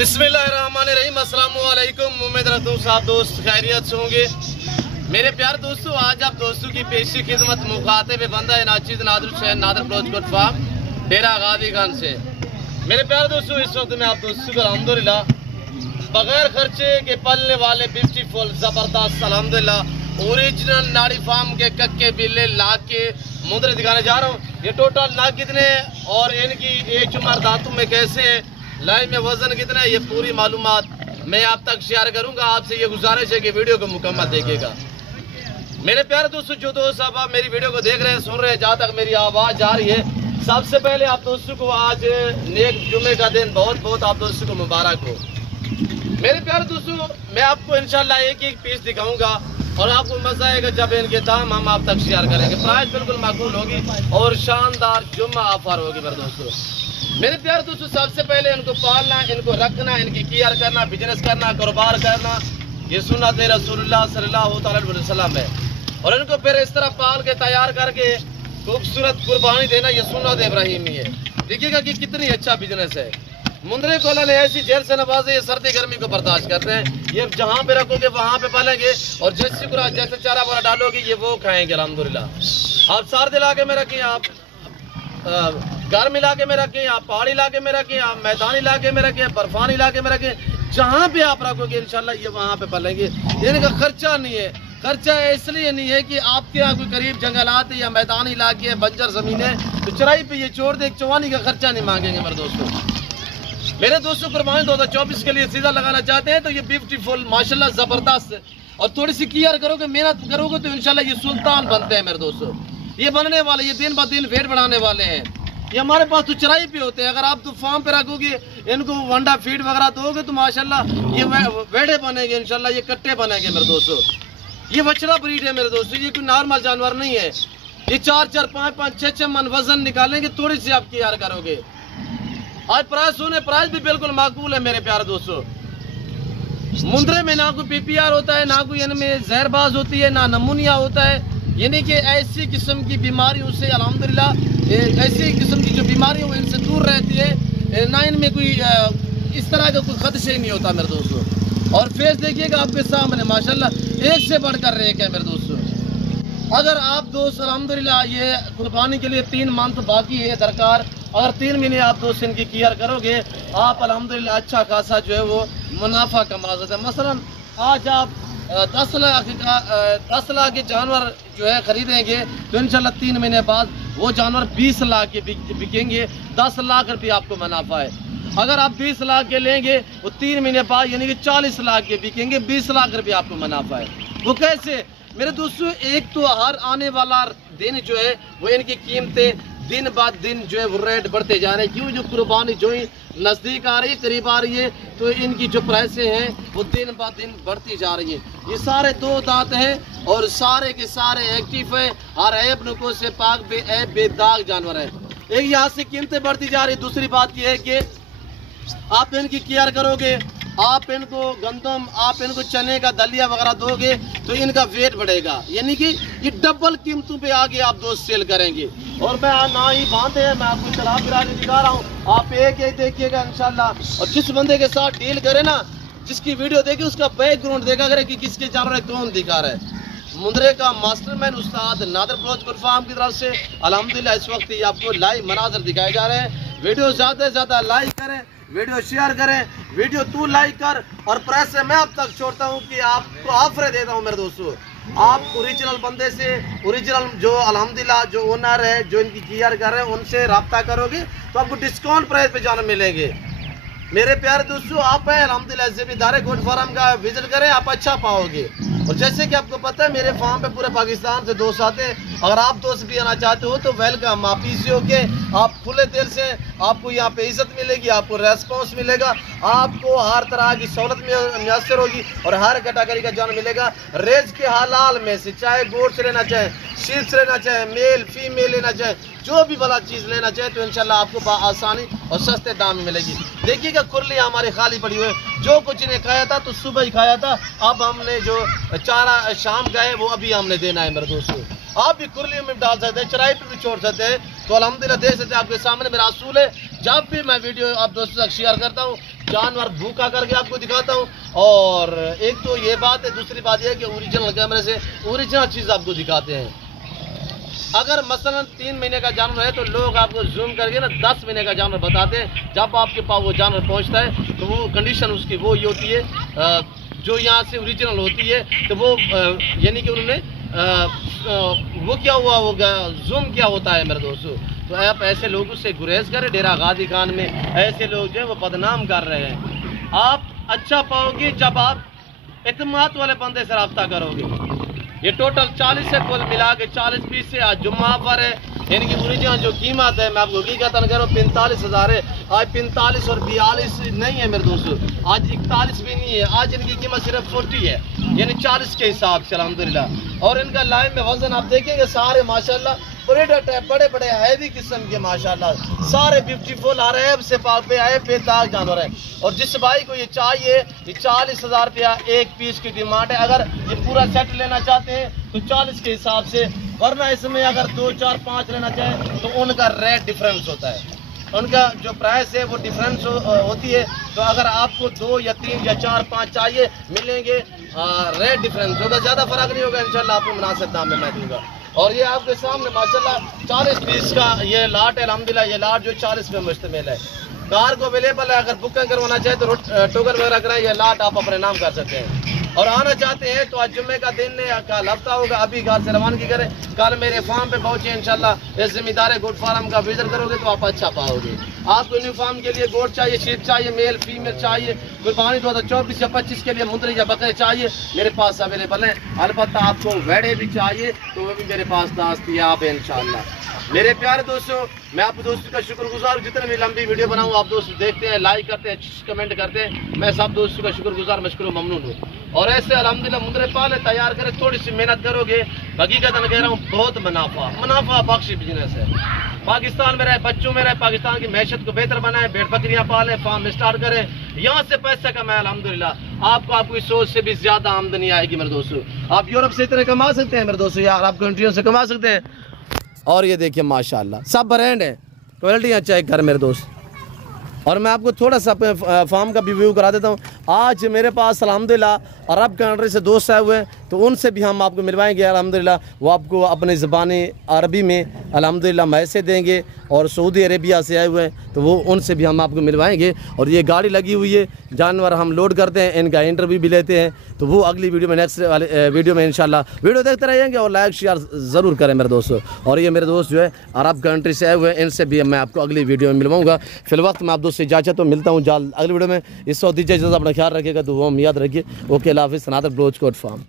बिस्मिल्लाहिर्रहमानिर्रहीम। अस्सलाम वालेकुम। उम्मीद रखता हूँ सब दोस्त खैरियत से होंगे। मेरे प्यार दोस्तों, आज आप दोस्तों की पेशी खिदमत मुखातिब बंदा है नाचिद नादर शहर नादर प्रोजकोट फार्म डेरा गादी खान से। मेरे प्यार दोस्तों, इस वक्त मैं आप दोस्तों को अल्हम्दुलिल्लाह बगैर खर्चे के पलने वाले ब्यूटीफुल ज़बरदस्त अल्हम्दुलिल्लाह ओरिजिनल नाड़ी फार्म के कक्के बिल्ले ला के मुद्रे दिखाने जा रहा हूँ। ये टोटल नाक कितने और इनकी एक उम्र दांतों में कैसे है, लाई में वजन कितना है, ये पूरी मालूमात मैं आप तक शेयर करूंगा। आपसे ये गुजारिश है कि वीडियो को मुकम्मल देखिएगा। मेरे प्यारे दोस्तों, जो दोस्त आप मेरी वीडियो को देख रहे हैं, सुन रहे हैं, जहाँ तक मेरी आवाज़ आ रही है, सबसे पहले आप दोस्तों को आज नेक जुमे का दिन बहुत बहुत आप दोस्तों को मुबारक हो। मेरे प्यारे दोस्तों, मैं आपको इंशाल्लाह एक एक पीस दिखाऊंगा और आपको मजा आएगा जब इनके दाम हम आप तक शेयर करेंगे। प्राइस बिल्कुल माकूल होगी और शानदार जुम्मा ऑफर होगी। मेरे दोस्तों, मेरे प्यारे दोस्तों, सबसे पहले इनको पालना, इनको रखना, इनकी केयर करना, बिजनेस करना, कारोबार करना, ये सुन्नत रसूलुल्लाह सल्लल्लाहु अलैहि वसल्लम है। और इनको फिर इस तरह पाल के तैयार करके खूबसूरत कुर्बानी देना, ये सुन्नत इब्राहिमी है। देखिएगा कि कितनी अच्छा बिजनेस है। मुंदरे को अल्लाह ने ऐसी जेल से नवाजे, ये सर्दी गर्मी को बर्दाश्त करते हैं। ये जहाँ पे रखोगे वहाँ पे पालेंगे और जैसे चारा वारा डालोगे ये वो खाएंगे अल्हम्दुलिल्लाह। आप सर्द इलाके में रखें, आप गर्म इलाके में रखें, आप पहाड़ी इलाके में रखें, आप मैदानी इलाके में रखें, बर्फानी इलाके में रखें, जहाँ पे आप रखोगे इंशाल्लाह ये वहाँ पे पलेंगे। इनका खर्चा नहीं है। खर्चा इसलिए नहीं है कि आपके यहाँ कोई करीब जंगलात है या मैदानी इलाके है, बंजर जमीन है, तो चराई पे ये छोड़ दे, चवानी का खर्चा नहीं मांगेंगे। मेरे दोस्तों कुर्बानी 2024 के लिए सीधा लगाना चाहते हैं तो ये ब्यूटीफुल माशाल्लाह जबरदस्त और थोड़ी सी केयर करोगे, मेहनत करोगे तो इंशाल्लाह ये सुल्तान बनते हैं। मेरे दोस्तों, ये बनने वाले, ये दिन ब दिन वेट बढ़ाने वाले हैं। ये हमारे पास तो चराई पे होते हैं। अगर आप तो फार्म पे रखोगे, इनको वंडा फीड वगैरह दोगे तो माशाल्लाह ये वेड़े बनेंगे, इंशाल्लाह ये कट्टे बनेंगे। मेरे दोस्तों, ये बछड़ा ब्रीड है। मेरे दोस्तों, ये कोई नॉर्मल जानवर नहीं है। ये 4-4, 5-5, 6-6 मन वजन निकालेंगे, थोड़ी सी आप केयर करोगे। आज प्राइस सुने, प्राइस भी बिल्कुल माकूल है। मेरे प्यारे दोस्तों, मुंदरे में ना कोई पीपीआर होता है, ना कोई इनमें जहरबाज होती है, ना नमूनिया होता है। यानी कि ऐसी किस्म की बीमारियों से अल्हम्दुलिल्लाह, ऐसी किस्म की जो बीमारियों इनसे दूर रहती है, ना इनमें कोई इस तरह का कोई खदशे नहीं होता। मेरे दोस्तों, और फेस देखिएगा आपके सामने माशाल्लाह एक से बढ़कर एक है। मेरे दोस्तों, अगर आप दोस्त अल्हम्दुलिल्लाह ये कुर्बानी के लिए 3 मंथ बाकी है दरकार, अगर 3 महीने आप दोस्त इनकी केयर करोगे, आप अल्हम्दुलिल्लाह अच्छा खासा जो है वो मुनाफा कमा सकते हैं। मसलन आज आप 10 लाख के जानवर जो है खरीदेंगे तो इंशाल्लाह 3 महीने बाद वो जानवर 20 लाख के बिकेंगे। 10 लाख रुपये आपको मुनाफा है। अगर आप 20 लाख के लेंगे वो 3 महीने बाद यानी कि 40 लाख के बिकेंगे, 20 लाख रुपये आपको मुनाफा है। वो कैसे? मेरे दोस्तों, एक तो हर आने वाला दिन जो है वो इनकी कीमतें दिन बाद दिन जो है वो रेट बढ़ते जा रहे हैं। क्यों? जो कुर्बानी जो ही नज़दीक आ रही है, करीब आ रही है, तो इनकी जो प्राइसें हैं वो दिन बाद दिन बढ़ती जा रही है। ये सारे 2 दांत हैं और सारे के सारे एक्टिव है, हर ऐब नुको से पाक बेदाग जानवर है। एक यहाँ से कीमतें बढ़ती जा रही है। दूसरी बात यह है कि आप इनकी केयर करोगे, आप इनको गंदम, आप इनको चने का दलिया वगैरह दोगे तो इनका वेट बढ़ेगा। यानी कि ये डबल कीमतों पे आगे आप दोस्त सेल करेंगे। और मैं ना ही बांधे हैं, मैं आपको चला फिरा के दिखा रहा हूँ, आप एक एक देखिएगा इंशाल्लाह। और जिस बंदे के साथ डील करे ना, जिसकी वीडियो देखे, उसका बैकग्राउंड देखा करे कि किसके जानवर कौन दिखा रहा है। मुंदरे का मास्टरमैन उस्ताद नादर प्रोजकोट फार्म की तरफ से अल्हम्दुलिल्लाह इस वक्त ये आपको लाइव मनाजर दिखाए जा रहे हैं। वीडियो ज़्यादा से ज़्यादा लाइक करें, वीडियो शेयर करें, वीडियो तू लाइक कर। और प्रेस से मैं अब तक छोड़ता हूँ कि आपको ऑफर देता हूँ। मेरे दोस्तों, आप ओरिजिनल बंदे से, ओरिजिनल जो अल्हम्दुलिल्लाह जो ओनर है, जो इनकी केयर कर रहे हैं, उनसे रब्ता करोगे तो आपको डिस्काउंट प्राइस पे जाने मिलेंगे। मेरे प्यारे दोस्तों, आप अल्हम्दुलिल्लाह ज़मींदार गोट फार्म का विजिट करें, आप अच्छा पाओगे। और जैसे कि आपको पता है, मेरे फार्म पे पूरे पाकिस्तान से दोस्त आते हैं। अगर आप दोस्त भी आना चाहते हो तो वेलकम। आप इसी होके आप खुले दिल से, आपको यहाँ पे इज्जत मिलेगी, आपको रेस्पॉन्स मिलेगा, आपको हर तरह की सहूलत मैसर होगी और हर कैटेगरी का जान मिलेगा। रेज के हलाल में से, चाहे गोट से लेना चाहे, शीप से लेना चाहे, मेल फीमेल लेना चाहे, जो भी भला चीज़ लेना चाहे तो इंशाल्लाह आपको आसानी और सस्ते दाम में मिलेगी। देखिएगा खुरली हमारी खाली पड़ी हुई है। जो कुछ इन्हें खाया था तो सुबह ही खाया था, अब हमने जो चारा शाम का है वो अभी हमने देना है। मेरे दोस्तों, आप भी कुरली में डाल सकते हैं, चराई पे भी छोड़ सकते हैं। तो अल्हम्दुलिल्लाह देख सकते हैं आपके सामने मेरा असूल है। जब भी मैं वीडियो आप दोस्तों तक शेयर करता हूँ जानवर भूखा करके आपको दिखाता हूँ। और एक तो ये बात है, दूसरी बात यह है कि ओरिजिनल कैमरे से ओरिजिनल चीज़ आपको दिखाते हैं। अगर मसलन 3 महीने का जानवर है तो लोग आपको जूम करके ना 10 महीने का जानवर बताते हैं। जब आपके पास वो जानवर पहुंचता है तो वो कंडीशन उसकी वो ही होती है जो यहाँ से ओरिजिनल होती है। तो वो यानी कि उन्होंने वो क्या हुआ होगा, जूम क्या होता है मेरे दोस्तों। तो आप ऐसे लोगों से गुरेज करें। डेरा गाजी खान में ऐसे लोग जो है वो बदनाम कर रहे हैं। आप अच्छा पाओगे जब आप इत्मीनान वाले बंदे से रब्ता करोगे। ये टोटल 40 से कुल मिला के 40 पीस से आज जुम्मा पर है। इनकी ओरिजिनल जो कीमत है मैं आपको हकीकत कह रहा हूँ 45,000 है। आज 45 और 42 नहीं है मेरे दोस्तों, आज 41 भी नहीं है। आज इनकी कीमत सिर्फ 40 है, यानी 40 के हिसाब से अल्हम्दुलिल्लाह। और इनका लाइन में वजन आप देखेंगे सारे माशाल्लाह बड़े बड़े हैवी किस्म के माशाल्लाह सारे 54 अरब से पाक पे आए बेदाग जानवर है। और जिस भाई को ये चाहिए, ये 40,000 रुपया एक पीस की डिमांड है। अगर ये पूरा सेट लेना चाहते हैं तो 40 के हिसाब से, वरना इसमें अगर 2, 4, 5 लेना चाहें तो उनका रेट डिफरेंस होता है। उनका जो प्राइस है वो डिफरेंस होती है। तो अगर आपको 2 या 3 या 4, 5 चाहिए मिलेंगे, रेट डिफरेंस होगा, ज़्यादा फर्क नहीं होगा। इंशाल्लाह आपको मुनासिब दाम में मैं दूंगा। और ये आपके सामने माशाल्लाह 40 पीस का ये लाट है अल्हम्दुलिल्लाह। ये लाट जो 40 पे मुश्तमिल है। कार को अवेलेबल है, अगर बुकिंग करवाना चाहे तो टोकन वगैरह कराएं, ये लाट आप अपने नाम कर सकते हैं। और आना चाहते हैं तो आज जुम्मे का दिन है, कल हफ्ता होगा, अभी घर से रवानगी करें। कल मेरे फार्म पे पहुंचे इंशाल्लाह। इस जिम्मेदार गोट फार्म का विजिट करोगे तो आप अच्छा पाओगे। आपको न्यू फार्म के लिए गोट चाहिए, शीप चाहिए, मेल फीमेल चाहिए, कुर्बानी 2024 या 25 के लिए मुंदरी या बकरे चाहिए, मेरे पास अवेलेबल है। अलबत्ता आपको वेड़े भी चाहिए तो वो भी मेरे पास दस्तयाब है इंशाल्लाह। मेरे प्यारे दोस्तों, मैं आप दोस्तों का शुक्रगुजार हूँ। जितने भी लंबी वीडियो बनाऊँ आप दोस्त देखते हैं, लाइक करते हैं, कमेंट करते हैं। मैं सब दोस्तों का शुक्रगुजार मशकूर ममनून हूँ। और ऐसे अल्हम्दुलिल्लाह मुंदरे पाले तैयार करें, थोड़ी सी मेहनत करोगे, हकीकत कह रहा हूँ बहुत मुनाफा बख्शी बिजनेस है। पाकिस्तान में रहे, बच्चों में रहे, पाकिस्तान की मैशत को बेहतर बनाए, भेड़ बकरियाँ पालें, फार्म स्टार्ट करें, यहाँ से पैसा कमाए अल्हम्दुलिल्लाह। आपकी सोच से भी ज्यादा आमदनी आएगी मेरे दोस्तों। आप यूरोप से इतने कमा सकते हैं मेरे दोस्तों, या अरब कंट्रियों से कमा सकते हैं। और ये देखिए माशाल्लाह सब ब्रांड है, क्वालिटियाँ चेक कर मेरे दोस्त। और मैं आपको थोड़ा सा फार्म का भी व्यू करा देता हूँ। आज मेरे पास अल्हम्दुलिल्लाह अरब कंट्री से दोस्त आए हुए हैं, तो उनसे भी हम आपको मिलवाएंगे अल्हम्दुलिल्लाह। वो आपको अपनी ज़बानी अरबी में अल्हम्दुलिल्लाह मैसेज देंगे। और सऊदी अरेबिया से आए हुए हैं तो वो उनसे भी हम आपको मिलवाएंगे। और ये गाड़ी लगी हुई है, जानवर हम लोड करते हैं, इनका इंटरव्यू भी लेते हैं। तो वो अगली वीडियो में, नेक्स्ट वाले वीडियो में इंशाल्लाह वीडियो देखते रहेंगे। और लाइक शेयर ज़रूर करें मेरे दोस्तों। और ये मेरे दोस्त जो है अरब कंट्री से आए हुए हैं, इनसे भी मैं आपको अगली वीडियो में मिलवाऊँगा। फिल वक्त मैं आप दोस्त से इजाज़त तो मिलता हूँ जल्द अगली वीडियो में। इस वक्त दीजिए इजाज़त, अपना ख्याल रखिएगा, तो वो हम याद रखिए। ओके, अल्लाह हाफ़िज़। नादर ब्लोच कोट फार्म।